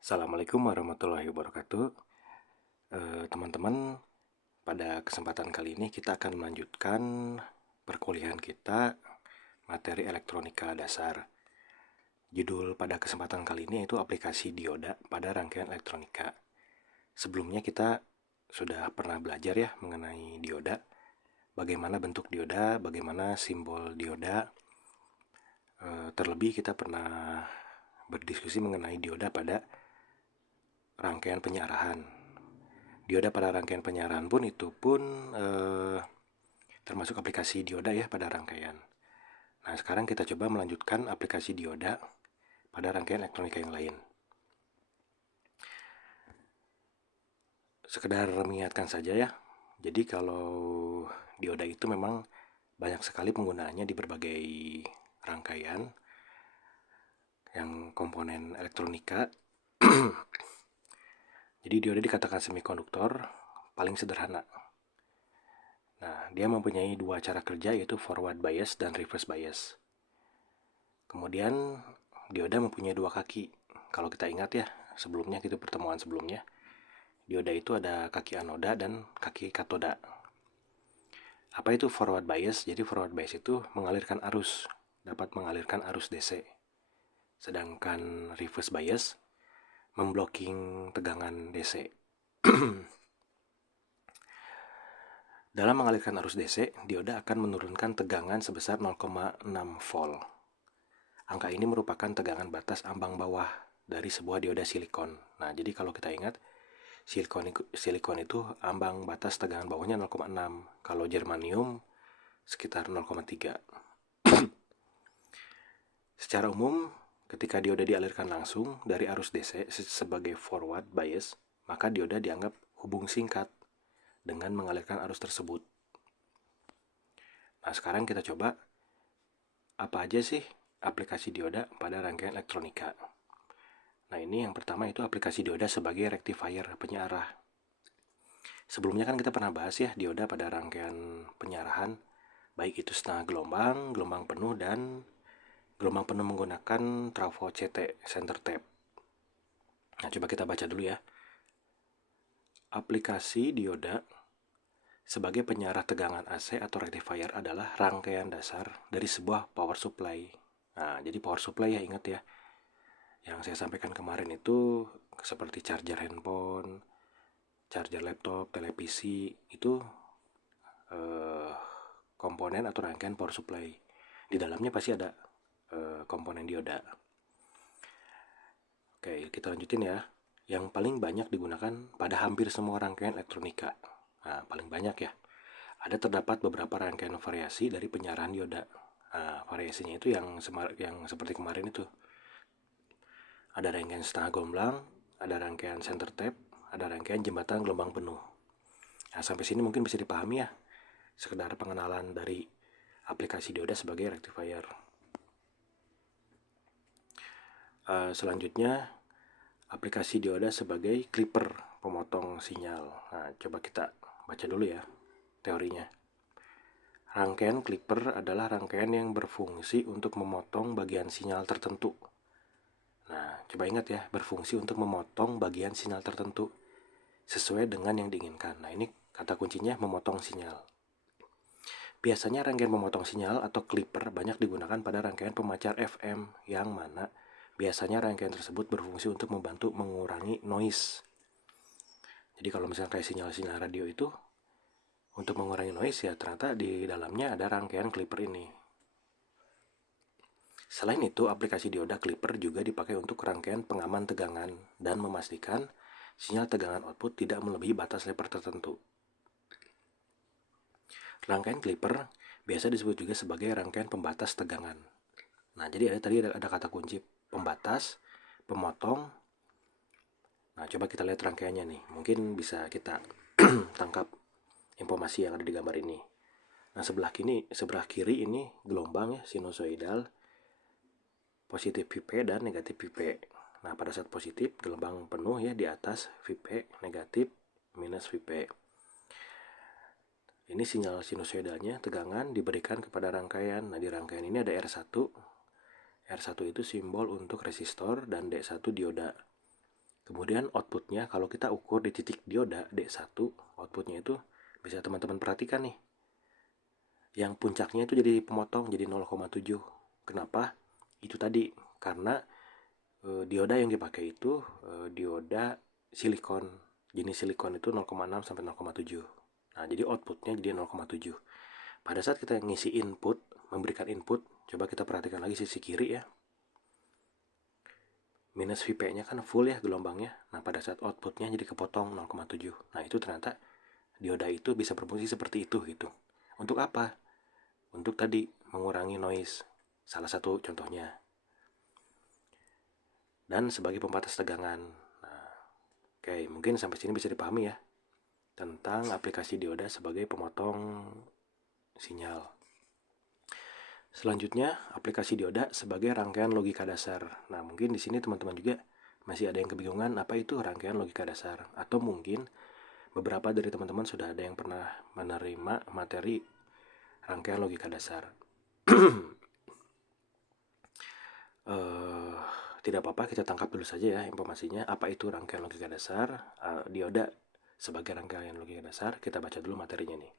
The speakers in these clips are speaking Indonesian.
Assalamualaikum warahmatullahi wabarakatuh. Teman-teman, pada kesempatan kali ini kita akan melanjutkan perkuliahan kita materi elektronika dasar. Judul pada kesempatan kali ini yaitu aplikasi dioda pada rangkaian elektronika. Sebelumnya kita sudah pernah belajar ya mengenai dioda, bagaimana bentuk dioda, bagaimana simbol dioda. Terlebih kita pernah berdiskusi mengenai dioda pada rangkaian penyarahan. Dioda pada rangkaian penyarahan pun itu pun termasuk aplikasi dioda ya pada rangkaian. Nah, sekarang kita coba melanjutkan aplikasi dioda pada rangkaian elektronika yang lain. Sekedar mengingatkan saja ya. Jadi kalau dioda itu memang banyak sekali penggunaannya di berbagai rangkaian yang komponen elektronika. Jadi dioda dikatakan semikonduktor paling sederhana. Nah, dia mempunyai dua cara kerja yaitu forward bias dan reverse bias. Kemudian dioda mempunyai dua kaki. Kalau kita ingat ya, sebelumnya kita pertemuan sebelumnya, dioda itu ada kaki anoda dan kaki katoda. Apa itu forward bias? Jadi forward bias itu mengalirkan arus, dapat mengalirkan arus DC. Sedangkan reverse bias memblocking tegangan DC. Dalam mengalirkan arus DC, dioda akan menurunkan tegangan sebesar 0,6 volt. Angka ini merupakan tegangan batas ambang bawah dari sebuah dioda silikon. Nah, jadi kalau kita ingat, silikon itu ambang batas tegangan bawahnya 0,6. Kalau germanium sekitar 0,3. Secara umum, ketika dioda dialirkan langsung dari arus DC sebagai forward bias, maka dioda dianggap hubung singkat dengan mengalirkan arus tersebut. Nah, sekarang kita coba apa aja sih aplikasi dioda pada rangkaian elektronika. Nah, ini yang pertama itu aplikasi dioda sebagai rectifier penyarah. Sebelumnya kan kita pernah bahas ya dioda pada rangkaian penyarahan, baik itu setengah gelombang, gelombang penuh, dan gelombang penuh menggunakan trafo CT, center tap. Nah, coba kita baca dulu ya. Aplikasi dioda sebagai penyarah tegangan AC atau rectifier adalah rangkaian dasar dari sebuah power supply. Nah, jadi power supply ya, ingat ya. Yang saya sampaikan kemarin itu seperti charger handphone, charger laptop, televisi, itu komponen atau rangkaian power supply. Di dalamnya pasti ada komponen dioda. Oke, kita lanjutin ya. Yang paling banyak digunakan pada hampir semua rangkaian elektronika. Nah, paling banyak ya. Ada terdapat beberapa rangkaian variasi dari penyarahan dioda. Nah, variasinya itu yang seperti kemarin itu. Ada rangkaian setengah gelombang, ada rangkaian center tap, ada rangkaian jembatan gelombang penuh. Nah, sampai sini mungkin bisa dipahami ya. Sekedar pengenalan dari aplikasi dioda sebagai rectifier. Selanjutnya, aplikasi dioda sebagai clipper, pemotong sinyal. Nah, coba kita baca dulu ya teorinya. Rangkaian clipper adalah rangkaian yang berfungsi untuk memotong bagian sinyal tertentu. Nah, coba ingat ya, berfungsi untuk memotong bagian sinyal tertentu sesuai dengan yang diinginkan. Nah, ini kata kuncinya memotong sinyal. Biasanya rangkaian memotong sinyal atau clipper banyak digunakan pada rangkaian pemacar FM yang mana biasanya rangkaian tersebut berfungsi untuk membantu mengurangi noise. Jadi kalau misalnya kayak sinyal-sinyal radio itu untuk mengurangi noise ya ternyata di dalamnya ada rangkaian clipper ini. Selain itu, aplikasi dioda clipper juga dipakai untuk rangkaian pengaman tegangan dan memastikan sinyal tegangan output tidak melebihi batas lebar tertentu. Rangkaian clipper biasa disebut juga sebagai rangkaian pembatas tegangan. Nah, jadi ada kata kunci pembatas, pemotong. Nah, coba kita lihat rangkaiannya nih. Mungkin bisa kita tangkap informasi yang ada di gambar ini. Nah, sebelah kiri ini gelombang ya, sinusoidal, positif VP dan negatif VP. Nah, pada saat positif gelombang penuh ya di atas VP, negatif minus VP. Ini sinyal sinusoidalnya, tegangan diberikan kepada rangkaian. Nah, di rangkaian ini ada R1. R1 itu simbol untuk resistor dan D1 dioda. Kemudian outputnya kalau kita ukur di titik dioda D1, outputnya itu bisa teman-teman perhatikan nih. Yang puncaknya itu jadi pemotong, jadi 0,7. Kenapa? Itu tadi, karena dioda yang dipakai itu dioda silikon. Jenis silikon itu 0,6 sampai 0,7. Nah, jadi outputnya jadi 0,7. Pada saat kita ngisi input, memberikan input, coba kita perhatikan lagi sisi kiri ya. Minus Vp-nya kan full ya gelombangnya. Nah, pada saat outputnya jadi kepotong 0,7. Nah, itu ternyata dioda itu bisa berfungsi seperti itu gitu. Untuk apa? Untuk tadi mengurangi noise. Salah satu contohnya. Dan sebagai pembatas tegangan. Nah, oke, mungkin sampai sini bisa dipahami ya tentang aplikasi dioda sebagai pemotong sinyal. Selanjutnya, aplikasi dioda sebagai rangkaian logika dasar. Nah, mungkin di sini teman-teman juga masih ada yang kebingungan apa itu rangkaian logika dasar. Atau mungkin beberapa dari teman-teman sudah ada yang pernah menerima materi rangkaian logika dasar. Tidak apa-apa, kita tangkap dulu saja ya informasinya. Apa itu rangkaian logika dasar? Dioda sebagai rangkaian logika dasar, kita baca dulu materinya nih.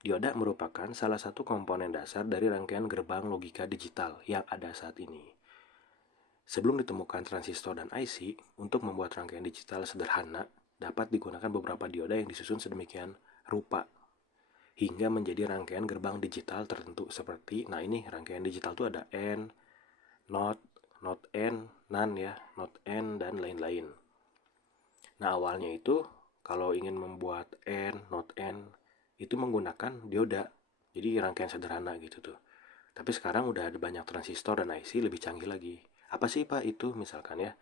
Dioda merupakan salah satu komponen dasar dari rangkaian gerbang logika digital yang ada saat ini. Sebelum ditemukan transistor dan IC, untuk membuat rangkaian digital sederhana, dapat digunakan beberapa dioda yang disusun sedemikian rupa, hingga menjadi rangkaian gerbang digital tertentu seperti, nah ini rangkaian digital itu ada N, NOT, NOT N, NAND ya, NOT N, dan lain-lain. Nah, awalnya itu, kalau ingin membuat N, NOT N, itu menggunakan dioda, jadi rangkaian sederhana gitu tuh. Tapi sekarang udah ada banyak transistor dan IC lebih canggih lagi. Apa sih Pak itu misalkan ya,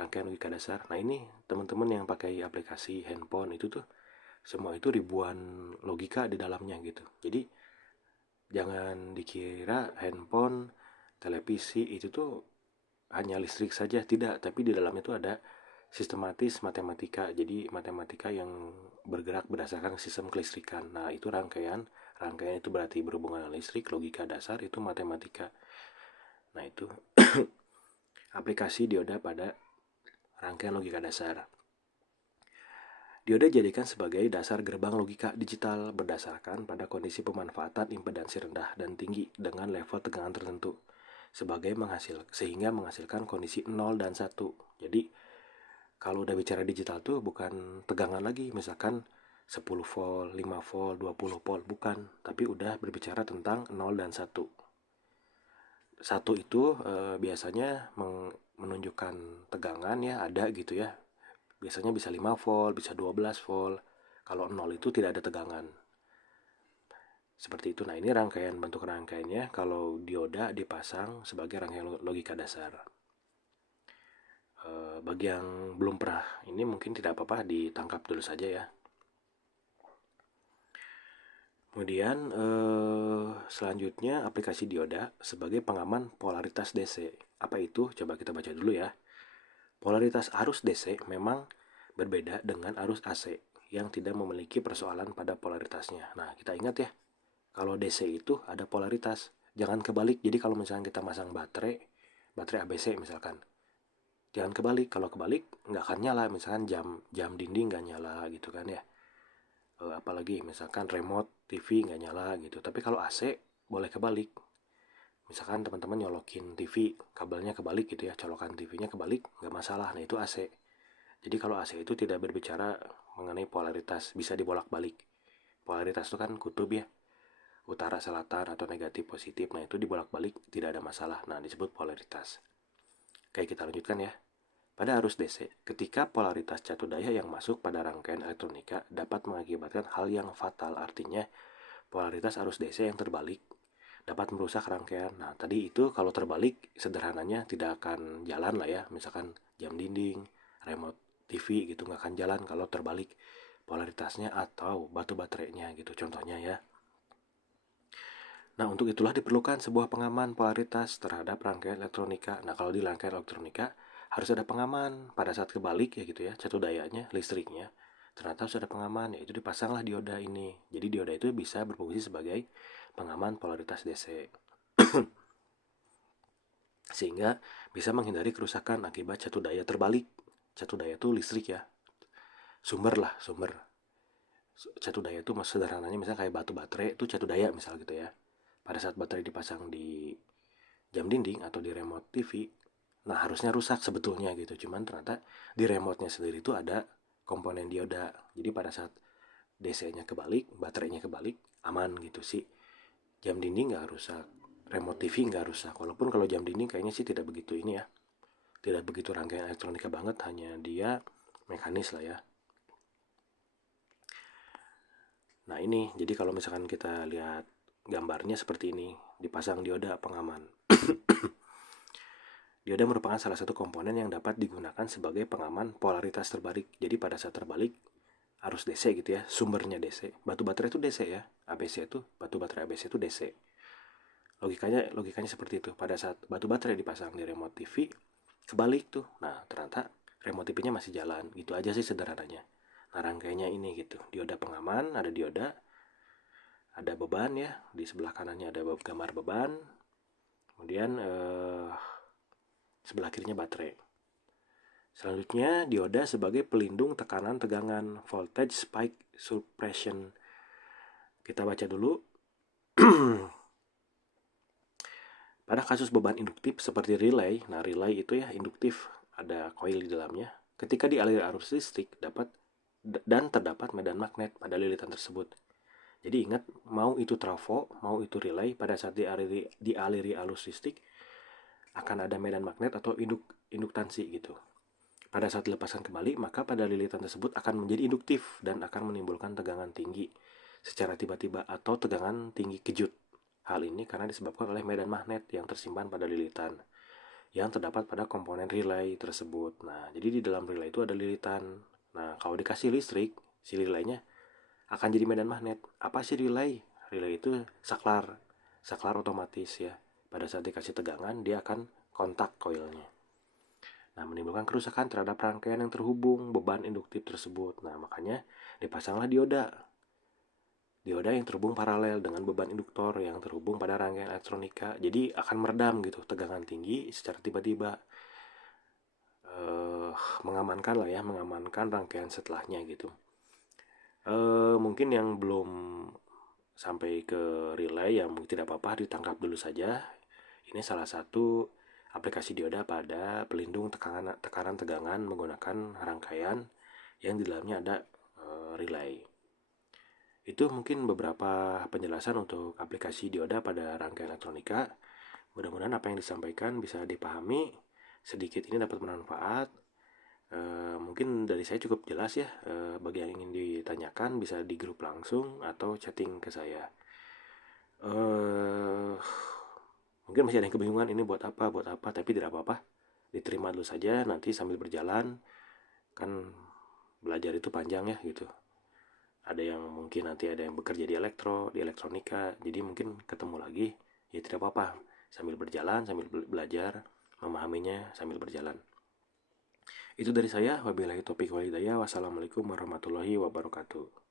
rangkaian logika dasar. Nah, ini teman-teman yang pakai aplikasi handphone itu tuh semua itu ribuan logika di dalamnya gitu. Jadi jangan dikira handphone, televisi itu tuh hanya listrik saja, tidak, tapi di dalamnya itu ada sistematis matematika. Jadi matematika yang bergerak berdasarkan sistem kelistrikan. Nah, itu rangkaian itu berarti berhubungan dengan listrik, logika dasar itu matematika. Nah, itu aplikasi dioda pada rangkaian logika dasar. Dioda dijadikan sebagai dasar gerbang logika digital berdasarkan pada kondisi pemanfaatan impedansi rendah dan tinggi dengan level tegangan tertentu sehingga menghasilkan kondisi 0 dan 1. Jadi kalau udah bicara digital tuh bukan tegangan lagi, misalkan 10 volt, 5 volt, 20 volt, bukan, tapi udah berbicara tentang 0 dan 1. 1 itu biasanya menunjukkan tegangan ya, ada gitu ya. Biasanya bisa 5 volt, bisa 12 volt. Kalau 0 itu tidak ada tegangan. Seperti itu. Nah, ini bentuk rangkaiannya kalau dioda dipasang sebagai rangkaian logika dasar. Bagi yang belum pernah, ini mungkin tidak apa-apa ditangkap dulu saja ya. Kemudian selanjutnya aplikasi dioda sebagai pengaman polaritas DC. Apa itu? Coba kita baca dulu ya. Polaritas arus DC memang berbeda dengan arus AC yang tidak memiliki persoalan pada polaritasnya. Nah, kita ingat ya, kalau DC itu ada polaritas, jangan kebalik. Jadi kalau misalnya kita masang baterai ABC misalkan, jangan kebalik. Kalau kebalik nggak akan nyala, misalkan jam dinding nggak nyala gitu kan ya. Apalagi misalkan remote TV nggak nyala gitu. Tapi kalau AC boleh kebalik. Misalkan teman-teman nyolokin TV, kabelnya kebalik gitu ya, colokan TV-nya kebalik, nggak masalah. Nah, itu AC. Jadi kalau AC itu tidak berbicara mengenai polaritas, bisa dibolak-balik. Polaritas itu kan kutub ya, utara, selatan, atau negatif, positif. Nah, itu dibolak-balik, tidak ada masalah. Nah, disebut polaritas. Oke, kita lanjutkan ya. Pada arus DC, ketika polaritas catu daya yang masuk pada rangkaian elektronika dapat mengakibatkan hal yang fatal. Artinya, polaritas arus DC yang terbalik dapat merusak rangkaian. Nah, tadi itu kalau terbalik, sederhananya tidak akan jalan lah ya. Misalkan jam dinding, remote TV gitu nggak akan jalan kalau terbalik polaritasnya atau batu baterainya gitu contohnya ya. Nah, untuk itulah diperlukan sebuah pengaman polaritas terhadap rangkaian elektronika. Nah, kalau di rangkaian elektronika harus ada pengaman pada saat kebalik ya gitu ya, catu dayanya, listriknya. Ternyata harus ada pengaman, yaitu dipasanglah dioda ini. Jadi dioda itu bisa berfungsi sebagai pengaman polaritas DC. Sehingga bisa menghindari kerusakan akibat catu daya terbalik. Catu daya itu listrik ya, sumber. Catu daya itu maksud sederhananya misalnya kayak batu baterai itu catu daya misal gitu ya. Pada saat baterai dipasang di jam dinding atau di remote TV, nah harusnya rusak sebetulnya gitu. Cuman ternyata di remote-nya sendiri itu ada komponen dioda. Jadi pada saat DC-nya kebalik, baterainya kebalik, aman gitu sih. Jam dinding nggak rusak, remote TV nggak rusak. Walaupun kalau jam dinding kayaknya sih tidak begitu ini ya, tidak begitu rangkaian elektronika banget, hanya dia mekanis lah ya. Nah ini, jadi kalau misalkan kita lihat gambarnya seperti ini, dipasang dioda pengaman. Dioda merupakan salah satu komponen yang dapat digunakan sebagai pengaman polaritas terbalik. Jadi pada saat terbalik, arus DC gitu ya, sumbernya DC. Batu baterai itu DC ya, ABC itu, batu baterai ABC itu DC. Logikanya seperti itu. Pada saat batu baterai dipasang di remote TV, kebalik tuh. Nah, ternyata remote TV-nya masih jalan. Gitu aja sih sederhananya. Nah, rangkaiannya ini gitu. Dioda pengaman, ada dioda, ada beban ya. Di sebelah kanannya ada gambar beban. Kemudian sebelah kirinya baterai. Selanjutnya, dioda sebagai pelindung tekanan tegangan, voltage spike suppression. Kita baca dulu. Pada kasus beban induktif seperti relay, nah relay itu ya induktif, ada koil di dalamnya. Ketika dialiri arus listrik dan terdapat medan magnet pada lilitan tersebut. Jadi ingat, mau itu trafo, mau itu relay, pada saat dialiri arus listrik akan ada medan magnet atau induktansi gitu. Pada saat dilepaskan kembali, maka pada lilitan tersebut akan menjadi induktif dan akan menimbulkan tegangan tinggi secara tiba-tiba atau tegangan tinggi kejut. Hal ini karena disebabkan oleh medan magnet yang tersimpan pada lilitan yang terdapat pada komponen relay tersebut. Nah, jadi di dalam relay itu ada lilitan. Nah, kalau dikasih listrik, si relaynya akan jadi medan magnet. Apa sih relay? Relay itu saklar otomatis ya. Pada saat dikasih tegangan, dia akan kontak koilnya. Nah, menimbulkan kerusakan terhadap rangkaian yang terhubung beban induktif tersebut. Nah, makanya dipasanglah dioda. Dioda yang terhubung paralel dengan beban induktor yang terhubung pada rangkaian elektronika. Jadi akan meredam gitu tegangan tinggi secara tiba-tiba. Mengamankan lah ya, mengamankan rangkaian setelahnya gitu. Mungkin yang belum sampai ke relay ya mungkin tidak apa-apa, ditangkap dulu saja. Ini salah satu aplikasi dioda pada pelindung tekanan tegangan menggunakan rangkaian yang di dalamnya ada relay. Itu mungkin beberapa penjelasan untuk aplikasi dioda pada rangkaian elektronika. Mudah-mudahan apa yang disampaikan bisa dipahami. Sedikit ini dapat bermanfaat. Mungkin dari saya cukup jelas ya. Bagi yang ingin ditanyakan bisa di grup langsung atau chatting ke saya. Mungkin masih ada yang kebingungan ini buat apa, tapi tidak apa-apa. Diterima dulu saja, nanti sambil berjalan. Kan belajar itu panjang ya gitu. Ada yang mungkin nanti ada yang bekerja di elektronika, jadi mungkin ketemu lagi, ya tidak apa-apa, sambil berjalan, sambil belajar, memahaminya sambil berjalan. Itu dari saya, wabillahi taufiq wal hidayah, wassalamualaikum warahmatullahi wabarakatuh.